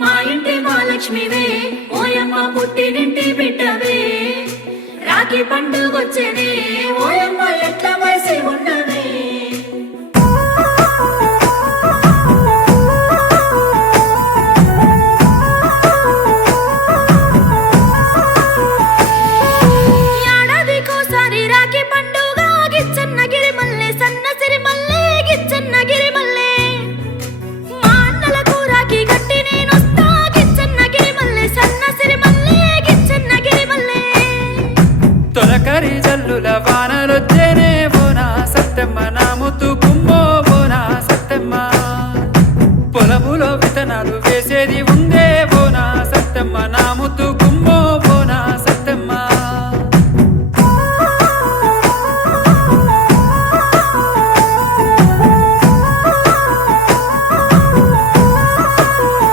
మా ఇంటి మహాలక్ష్మివే ఓయమ్మ పుట్టినింటి బిడ్డవే రాఖీ పండుగొచ్చేనే ఓయమ్మ ఎట్లా వయసి ఉన్నవే ఏడాదికోసారి రాఖీ పండుగ గిచ్చన్న గిరిమల్లె సన్న సిరిమల్లె గిచ్చన్న గిరిమల్లె మా అన్నలకు రాఖీ కట్టి నేనొస్తా గిచ్చన్న గిరిమల్లె సన్న సిరిమల్లె గిచ్చన్న గిరిమల్లె తొలకరి జల్లుల వానలొచ్చేనే బోనా సత్తెమ్మ నా ముత్తు కుమ్మో బోనా సత్తెమ్మ పొలములో విత్తనాలు వేసేది